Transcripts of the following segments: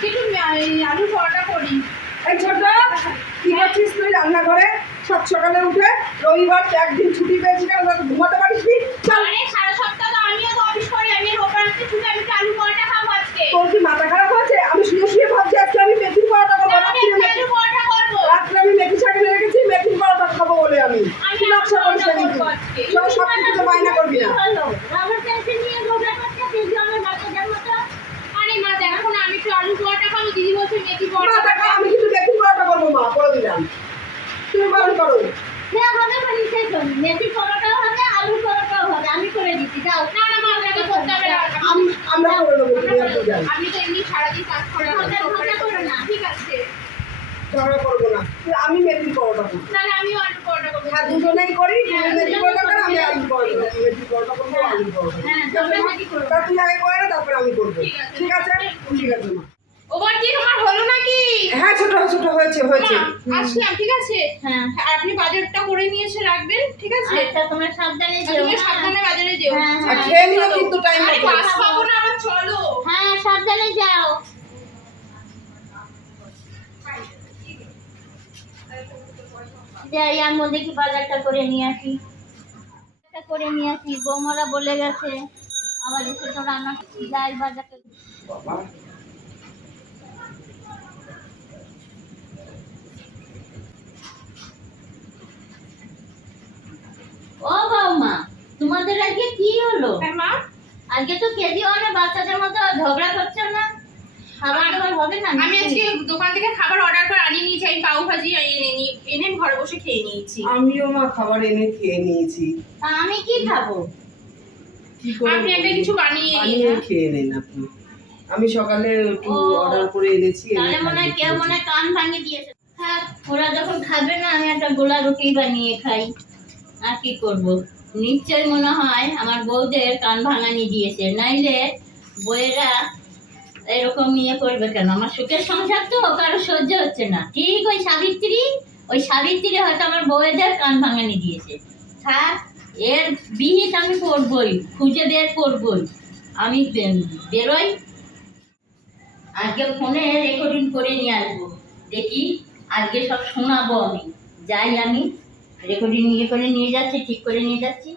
একটু আলু পরোটা করি। এই ছোট কি করছিস তুই রান্নাঘরে? সব সকালে উঠে রবিবার একদিন ছুটি পেয়েছি কেন ঘুমাতে পারিস নি চল সারা সপ্তাহ তো আমিও তো অফিস করি আমি রোববার আজকে ছুটি আমি আলু পরোটা খাব আজকে? তোর কি মাথা খারাপ হয়েছে? আমি শুয়ে শুয়ে ভাবছি আজকে আমি মেথির পরোটা করব রাত্রে আলু পরোটা করব? রাত্রে আমি মেথি শাকিয়ে রেখেছি মেথির পরোটা খাব বলে আমি। নকশা করিস পরোটা নাকি করব আজকে। সব সব কিছু বায়না করবি না আমার টেনশন নিয়ে ঝগড়া করছে দিদি আমার বাচ্চাদের মতো আরে মা দেখো না আমি একটু আলু পরোটা খাব দিদি বলছে মেথি পরোটা মাথা খারাপ, আমি কিন্তু মেথির পরোটা করব মা বলে দিলাম তুমি বারণ করো হ্যাঁ হবে মানে সেই তো মেথি পরোটাও হবে আলু পরোটাও হবে আমি করে দিচ্ছি যাও না না মা আপনাকে করতে হবে না আম- আমরা করে নেব তুমি একটু তো এমনি সারাদিন কাজ করেন না। ঠিক আছে। ঝগড়া করব না। আমি মেথির পরোটা করব। তাহলে আমিও আলু পরোটা করব। হ্যাঁ দুজনেই করি তুমি মেথি পরোটা করো আমি আলু পরোটা মেথি পরোটা করব আলু পরোটা হ্যাঁ তোমরা মেথি করো। তা তুই আগে করে না তারপরে আমি করব। ঠিক আছে। ঠিক আছে। ঠিক আছে মা। ওবার কি তোমার হলো নাকি? হ্যাঁ ছোট ছোট হয়েছে হয়েছে। আসলাম ঠিক আছে? হ্যাঁ। আপনি বাজারটা করে নিয়ে এসে রাখবেন ঠিক আছে? আচ্ছা তোমরা সাবধানে যেও তুমি হ্যাঁ। সাবধানে বাজারে যেও। হ্যাঁ, আর হ্যাঁ। খেয়ে নিও কিন্তু টাইম মতো। বাস পাবো না আবার চলো। হ্যাঁ সাবধানে যাও। যাই আর মধ্যে কি বাজারটা করে নিয়ে আসি। বাজারটা করে নিয়ে আসি বৌমারা বলে গেছে আবার এসে তো রান্না যাই বাজারটা ও বৌমা তোমাদের আজকে কি হলো? হ্যাঁ মা। আজকে তো কেজি অনেক বাচ্চাদের মতো ঝগড়া করছ না? খাবার দাবার হবে না আমি আজকে দোকান থেকে খাবার অর্ডার করে আনিয়ে নিয়েছি আমি পাউ ভাজি এনে নি এনে ঘরে বসে খেয়ে নিয়েছি। আমিও মা খাবার এনে খেয়ে নিয়েছি। আমি কি খাব? আপনি একটা কিছু বানিয়ে নিন বানিয়ে হ্যাঁ। খেয়ে নেন আপনি। আমি সকালে একটু অর্ডার করে এনেছি তাহলে মনে হয় কেউ মনে হয় কান ভাঙে দিয়েছে। থাক ওরা যখন খাবে না আমি একটা গোলা রুটি বানিয়ে খাই। আর কি করব? নিশ্চয় মনে হয় আমার বউদের কান ভাঙানি দিয়েছে। নাইলে বউয়েরা এরকম নিয়ে করবে কেন? আমার সুখের সংসার তো, কারও সহ্য হচ্ছে না। ঠিক ওই সাবিত্রী? ওই সাবিত্রী হয়তো আমার বউয়েদের কান ভাঙানি দিয়েছে। থাক, এর বিহিত আমি করবই, খুঁজে বের করবই। আমি বেরোই। আজকে ফোনে রেকর্ডিং করে নিয়ে আসব। দেখি আজকে সব শোনাবো আমি। যাই আমি। রেকর্ডিং ইয়ে করে নিয়ে যাচ্ছি ঠিক করে নিয়ে যাচ্ছি।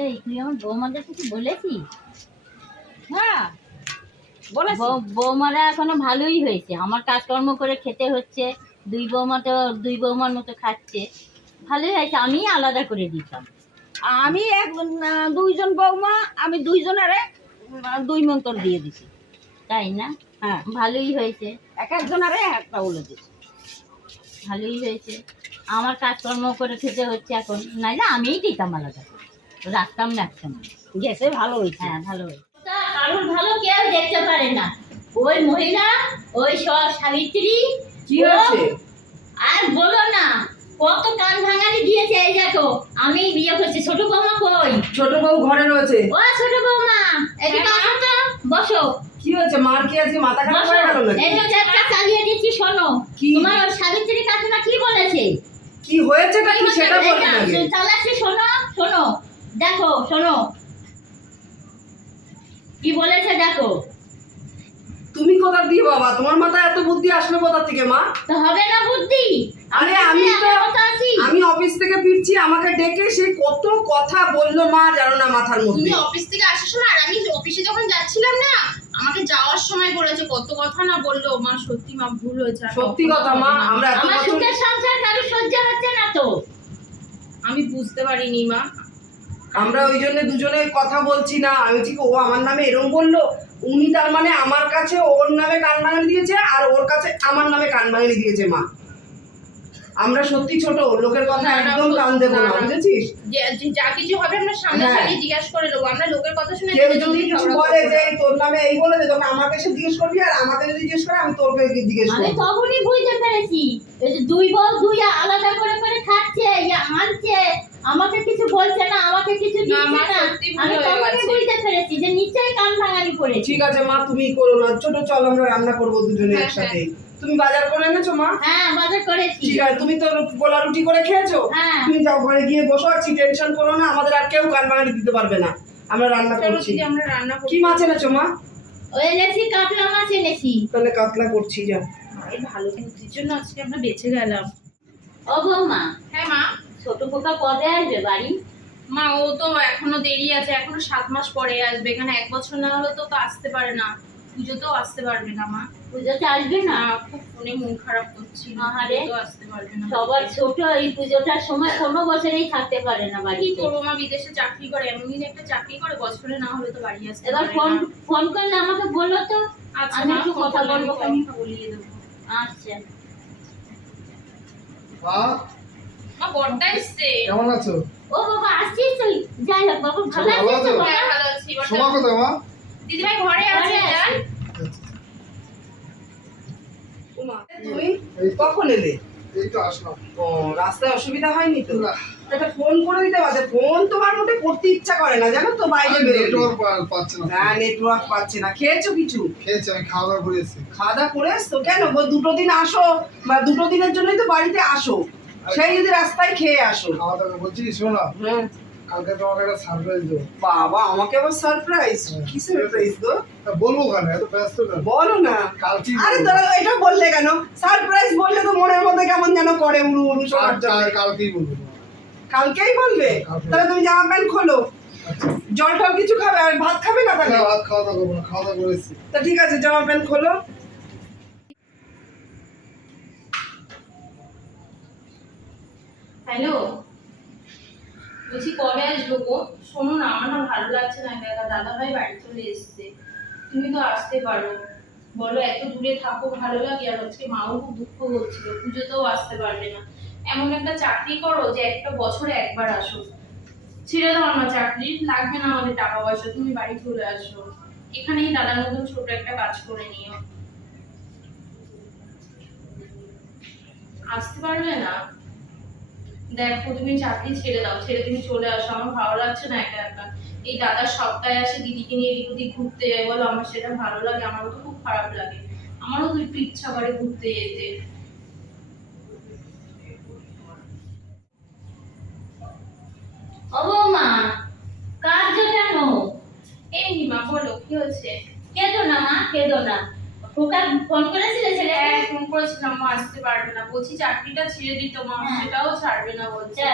এই তুই আমার বৌমাদের কিছু বলেছিস? হ্যাঁ বৌমারা এখনও ভালোই হয়েছে। আমার কাজকর্ম করে খেতে হচ্ছে দুই বৌমা তো দুই বৌমার মতো খাচ্ছে। ভালোই হয়েছে আমি আলাদা করে দিতাম। আমি এক দুইজন বৌমা আমি দুইজনারে দুই মন্তর দিয়ে দিছি। তাই না? হ্যাঁ। ভালোই হয়েছে। এক একজনারে একটা বলে দিছি। ভালোই হয়েছে। আমার কাজকর্ম করে খেতে হচ্ছে এখন। নাইলে আমিই দিতাম আলাদা রাখতাম না একসঙ্গে গেছে ভালো হয়েছে। হ্যাঁ ভালো হয়েছে। কারোর ভালো কেউ দেখতে পারে না। ওই মহিলা ওই সব সাবিত্রী কি আর বলো না কত কান ভাঙানি দিয়েছে এই দেখো। আমি বিয়ে করছি ছোট বৌমা কই? ছোট বউ ঘরে রয়েছে। ও ছোট বৌমা। এদিকে হ্যাঁ, আসো তো বসো। কি হয়েছে মার কি আজকে মাথা খারাপ হয়ে গেল এই নাকি যে একটা চালিয়ে দিচ্ছি শোনো। কি? তোমার ওই সাবিত্রী কাকিমা কি কি হয়েছেটা সেটা বলুন আগে চালাচ্ছি শোনো শোনো দেখো শোনো। কি বলেছে দেখো। তুমি কোথা দিয়ে বাবা তোমার মাথায় এত বুদ্ধি আসলো কোথা থেকে মা? তো হবে না বুদ্ধি। আরে আমি তো আমি অফিস থেকে ফিরছি আমাকে ডেকে সে কত কথা বলল মা জানো না মাথার তুমি অফিস থেকে আসার সময় আর আমি অফিসে যখন যাচ্ছিলাম না আমাকে যাওয়ার সময় বলেছে কত কথা না বলল মা সত্যি মা ভুল হয়েছে সত্যি কথা মা আমরা এত আমার বছর সুখের সংসার কারও সহ্য হচ্ছে না তো। আমি বুঝতে পারিনি মা। আমরা ওই জন্য দুজনে কথা বলছি না। আমি ঠিক ও আমার নামে এরম বলল উনি তার মানে আমার কাছে ওর নামে কান ভাঙানি দিয়েছে আর ওর কাছে আমার নামে কান ভাঙানি দিয়েছে মা। আমরা সত্যি ছোট লোকের কথা না, একদম কান দেবো না। বুঝেছিস? যে কিছু হবে আমরা সামনে হ্যাঁ। সামনে জিজ্ঞাসা করে নেব। আমরা লোকের কথা শুনে কেউ যদি কিছু বলে যে তোর নামে এই বলে যে তখন আমাকে এসে জিজ্ঞেস করবি আর আমাকে যদি জিজ্ঞেস করে আমি তোরকে জিজ্ঞেস করব। তখনই বুঝতে পেরেছি। দুই বউ দুই আলাদা করে করে খাচ্ছে ইয়া আনছে আমাকে কিছু বলছে না আমাকে কিছু দিচ্ছে না আমি তখনই বুঝতে পেরেছি যে নিশ্চয়ই কান ভাঙানি করেছি ঠিক আছে মা তুমি করো না। ছোট চল আমরা রান্না করব দুজনে হ্যাঁ, একসাথে। তুমি বাজার করে এনেছো মা? হ্যাঁ বাজার করেছি। ঠিক আছে তুমি তো গোলা রুটি করে খেয়েছো? হ্যাঁ। তুমি যাও ঘরে গিয়ে বসো আছি টেনশন করো না আমাদের আর কেউ কান ভাঙানি দিতে পারবে না। আমরা রান্না করছি। আমরা রান্না কি মাছ এনেছো মা? ওই এনেছি কাতলা মাছ এনেছি। তাহলে কাতলা করছি যা। এই ভালো বুদ্ধির জন্য আজকে আমরা বেঁচে গেলাম। ও বৌমা। হ্যাঁ মা। ছোট পোকা কবে আসবে বাড়ি? মা ও তো এখনও দেরি আছে এখনও সাত মাস পরে আসবে। এখানে এক বছর না হলে তো তো আসতে পারে না। পুজোতেও আসতে পারবে না মা। পুজোতে আসবে না? খুব ফোনে মন খারাপ করছি। আহারে। তো আসতে পারবে না। সবার ছোট এই পুজোটার সময় কোনো বছরেই থাকতে পারে না কি করব মা বিদেশে চাকরি করে এমন একটা চাকরি করে বছরে না হলে তো বাড়ি আসতে এবার ফোন ফোন করলে আমাকে বলো তো। আচ্ছা আমি একটু কথা বলব। আমি বলিয়ে দেবো। আচ্ছা। মা? মা এসছে। কেমন আছো? ও বাবা আসছিস তুই? যাই হোক বাবা ভালো আছিস তো? হ্যাঁ ভালো আছি। সোমা কোথায় মা? দিদিভাই ঘরে আছে ঘরে আছে। যান উমা, তুমি কখন এলে? এই তো আসলাম। ও রাস্তায় অসুবিধা হয়নি তো? একটা ফোন করে দিতে পারছে ফোন তোমার মোটে করতে ইচ্ছা করে না জানো তো বাইরে নেটওয়ার্ক না। হ্যাঁ নেটওয়ার্ক পাচ্ছে না। খেয়েছো কিছু? খেয়েছি আমি খাওয়া দাওয়া করে এসেছি। খাওয়া দাওয়া করে এসছো? কেন? দুটো দিন আসো বা দুটো দিনের জন্যই তো বাড়িতে আসো। সেই যদি রাস্তায় খেয়ে আসো। খাওয়া দাওয়া বলছি শোনো? হ্যাঁ। কালকে তোমাকে একটা সারপ্রাইজ দেবো। বাবা আমাকে আবার সারপ্রাইজ। কি সারপ্রাইজ গো? বলব ওখানে এত ব্যস্ত কেন? বলো না। কালকে আরে তোরা এটা বললে কেন? সারপ্রাইজ বললে তো মনের মধ্যে কেমন যেন করে উড়ু উড়ু শোনার জন্য কালকেই বলব কালকেই বলবে? তাহলে তুমি জামা প্যান্ট খোলো। আচ্ছা। জল টল কিছু খাবে? আর ভাত খাবে না তাহলে? ভাত খাওয়া দাওয়া করব না খাওয়া দাওয়া করে এসেছি। তা ঠিক আছে জামা প্যান্ট খোলো। হ্যালো বলছি, কবে আসব গো? শোনো না, আমার না ভালো লাগছে না, একা দাদা ভাই বাড়ি চলে এসছে। তুমি তো আসতে পারো। বলো, এত দূরে থাকো, ভালো লাগে। আর আজকে মাও খুব দুঃখ হচ্ছিল পুজোতেও আসতে পারবে না। এমন একটা চাকরি করো যে একটা বছরে একবার আসো। ছেড়ে দাও আমার চাকরি। লাগবে না আমাদের টাকা পয়সা তুমি বাড়ি চলে আসো। এখানেই দাদার মতন ছোট একটা কাজ করে নিও। আসতে পারবে না? দেখো তুমি চাকরি ছেড়ে দাও ছেড়ে তুমি চলে আসো। আমার ভালো লাগছে না একা একা। এই দাদার সপ্তাহে আসে দিদিকে নিয়ে এদিক ওদিক ঘুরতে যায় বলো আমার সেটা ভালো লাগে আমারও তো খুব খারাপ লাগে। আমারও তো একটু ইচ্ছা করে ঘুরতে যেতে। ও বৌমা কাজ কেন? এই নিমা বলো কি হয়েছে? কেঁদো না মা কেঁদো না। খোকা ফোন করেছিলে ছেলে হ্যাঁ ফোন করেছিলাম মা আসতে পারবে না। বলছি চাকরিটা ছেড়ে দিত মা হ্যাঁ। সেটাও ছাড়বে না বলছে।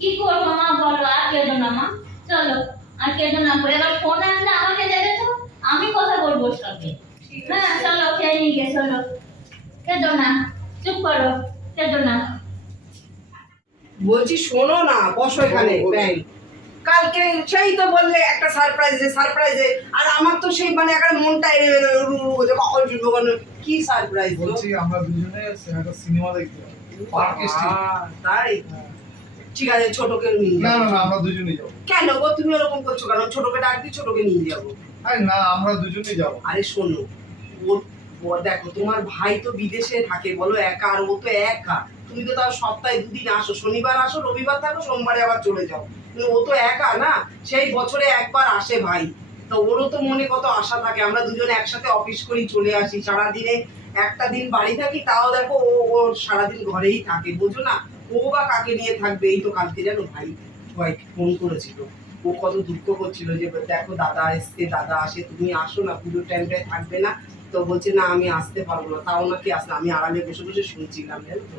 কি করব মা বলো আর কেঁদো না মা। চলো আর কেঁদো না এবার ফোন আসলে আমাকে দেবে তো? আমি কথা বলব হ্যাঁ চলো খেয়ে নিয়ে গিয়ে চলো। কেঁদো না। চুপ করো কেঁদো না। বলছি শোনো না বসো এখানে বলো, বলো। ব্যাং কালকে সেই তো বললে একটা সারপ্রাইজে সারপ্রাইজে আর আমার তো সেই মানে একটা মনটা এড়ে গেল কখন শুনব কি সারপ্রাইজ বলছি আমরা দুজনে একটা সিনেমা দেখতে তাই? ঠিক আছে ছোটকে নিয়ে না আমরা দুজনেই যাব। কেন গো তুমি ওরকম করছ কেন? ছোটকে ডাকবি ছোটকে নিয়ে যাব। আরে না আমরা যাব। আরে শোনো দেখো তোমার ভাই তো বিদেশে থাকে বলো একা আর ও তো একা। তুমি তো তাও সপ্তাহে দুদিন আসো শনিবার আসো রবিবার থাকো সোমবারে আবার চলে যাও। ও তো একা না, সেই বছরে একবার আসে ভাই। তো ওরও তো মনে কত আশা থাকে, আমরা দুজনে একসাথে অফিস করি, চলে আসি। সারাদিনে একটা দিন বাড়ি থাকি, তাও দেখো ও ও সারাদিন ঘরেই থাকে, বুঝো না? ও বা কাকে নিয়ে থাকবে? এই তো কালকে জানো ভাই ভাই ফোন করেছিল। ও কত দুঃখ করছিল যে, দেখো দাদা এসছে, দাদা আসে, তুমি আসো না, পুজোর টাইমটায় থাকবে না। তো বলছে, না, আমি আসতে পারব না, তাও নাকি আসলে আমি আরামে বসে বসে শুনছিলাম, জানো তো।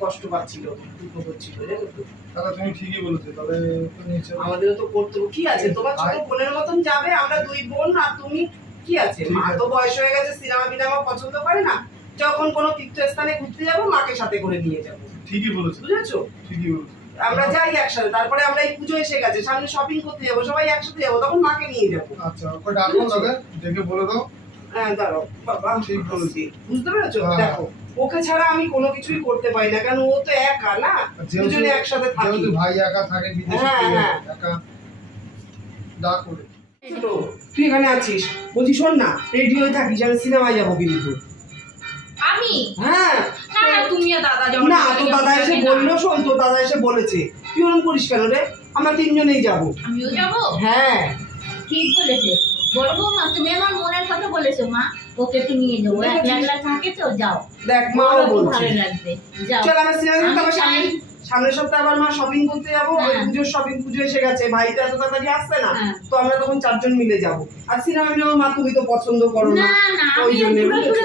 কষ্ট পাচ্ছিল, দুঃখ করছিল, জানো তো। দাদা তুমি ঠিকই বলেছ তবে আমাদেরও তো করতে কি আছে? তোমার ছোট বোনের মতন যাবে আমরা দুই বোন আর তুমি? কি আছে? মা তো বয়স হয়ে গেছে সিনেমা ফিনেমা পছন্দ করে না। যখন কোনো তীর্থস্থানে ঘুরতে যাব মাকে সাথে করে নিয়ে যাব। ঠিকই বলেছ। বুঝেছ? ঠিকই বলেছ। আমরা যাই একসাথে তারপরে আমরা এই পুজো এসে গেছে সামনে শপিং করতে যাব সবাই একসাথে যাব তখন মাকে নিয়ে যাব। আচ্ছা ওকে ডাকো দাদা ডেকে বলে দাও। হ্যাঁ দাঁড়াও বাবা। ঠিক বলেছি। বুঝতে পেরেছ? হ্যাঁ। দেখো ওকে ছাড়া আমি কোনো কিছুই করতে পারি না কারণ ও তো একা না? দুজনে একসাথে থাকি। ভাই একা থাকে বিদেশে হ্যাঁ, হ্যাঁ। একা ডাক করে। তুই এখানে আছিস? বলছি শোন না রেডি হয়ে থাকিস আমি সিনেমায় যাব কিন্তু। আমি? হ্যাঁ। না না তুমি আর দাদা যাও না তোর দাদা এসে বলল শোন তোর দাদা এসে বলেছে। তুই ওরকম করিস কেন রে? আমরা তিনজনেই যাব। আমিও যাব? হ্যাঁ। ঠিক বলেছে। বড় বৌমা তুমি আমার মনের কথা বলেছ মা। ওকে একটু নিয়ে যাব একলা থাকে তো যাও। দেখ বলছে। ভালো লাগবে যাও। চল আমরা সিনেমা দেখতে আমি সামনে সামনের সপ্তাহে আবার মা শপিং করতে যাব হ্যাঁ। পুজোর শপিং পুজো এসে গেছে ভাই তো এত তাড়াতাড়ি আসছে না হ্যাঁ। তো আমরা তখন চারজন মিলে যাব। আর সিনেমা মিলেও মা তুমি তো পছন্দ করো না ওই আমি জন্যে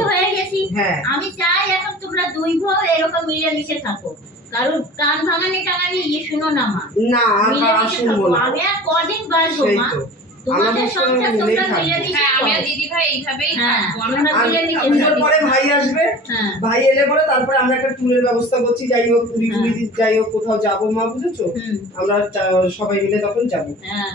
হয়ে গেছি। হ্যাঁ। আমি চাই এখন তোমরা দুই ভাই এরকম মিলেমিশে থাকো। কারণ কান ভাঙানি টাঙানি ইয়ে শুনো না মা। না আর আর শুনব না। আমি আর কদিন বাঁচবো মা। তোমাদের সংসার তোমরা থাকব। মিলেমিশে হ্যাঁ আমি দিদি ভাই এইভাবেই হ্যাঁ থাকব আমরা আর মিলেমিশে পুজোর পরে ভাই আসবে। হ্যাঁ। ভাই এলে পরে তারপরে আমরা একটা ট্যুরের ব্যবস্থা করছি। যাই হোক পুরী টুরি যাই হোক কোথাও যাব মা বুঝেছ? আমরা সবাই মিলে তখন যাব। হ্যাঁ।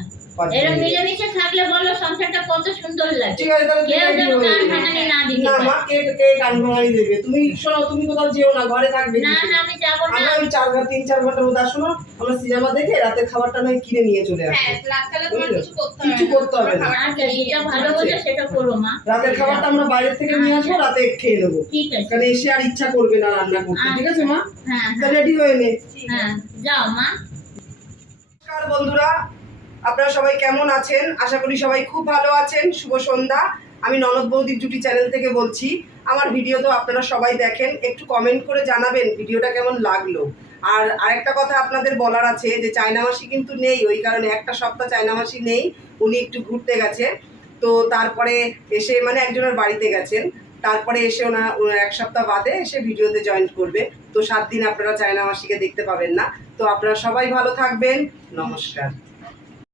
এরা মিলেমিশে থাকলে বলো সংসারটা কত সুন্দর লাগে। ঠিক আছে তাহলে কেউ যেন কান ভাঙানি না দিতে না মা কে কে কান ভাঙানি দেবে? তুমি শোনো তুমি কোথাও যেও না ঘরে থাকবে না না আমি যাব না। আমরা ওই চার ঘণ্টা তিন চার ঘণ্টার মধ্যে আসো আমরা সিনেমা দেখে রাতের খাবারটা নয় কিনে নিয়ে চলে আসব। হ্যাঁ রাতকালে তোমার কিছু করতে হবে কিছু করতে হবে না। আচ্ছা যেটা ভালো বোঝো সেটা করো মা। রাতের খাবারটা আমরা বাইরে থেকে নিয়ে আসব রাতে খেয়ে নেব। ঠিক আছে। কারণ এসে আর ইচ্ছা করবে না রান্না করতে ঠিক আছে মা? হ্যাঁ তা হ্যাঁ রেডি হয়ে নে। হ্যাঁ যাও মা। নমস্কার বন্ধুরা। আপনারা সবাই কেমন আছেন? আশা করি সবাই খুব ভালো আছেন। শুভ সন্ধ্যা। আমি ননদ বৌদির জুটি চ্যানেল থেকে বলছি, আমার ভিডিও তো আপনারা সবাই দেখেন, একটু কমেন্ট করে জানাবেন ভিডিওটা কেমন লাগল। আর আরেকটা কথা আপনাদের বলার আছে যে চায়না মাসি কিন্তু নেই, ওই কারণে একটা সপ্তাহ চায়না মাসি নেই, উনি একটু ঘুরতে গেছে। তো তারপরে এসে মানে একজনের বাড়িতে গেছেন। তারপরে এসে ওনা এক সপ্তাহ বাদে এসে ভিডিওতে জয়েন করবে। তো সাত দিন আপনারা চায়না মাসিকে দেখতে পাবেন না। তো আপনারা সবাই ভালো থাকবেন। নমস্কার।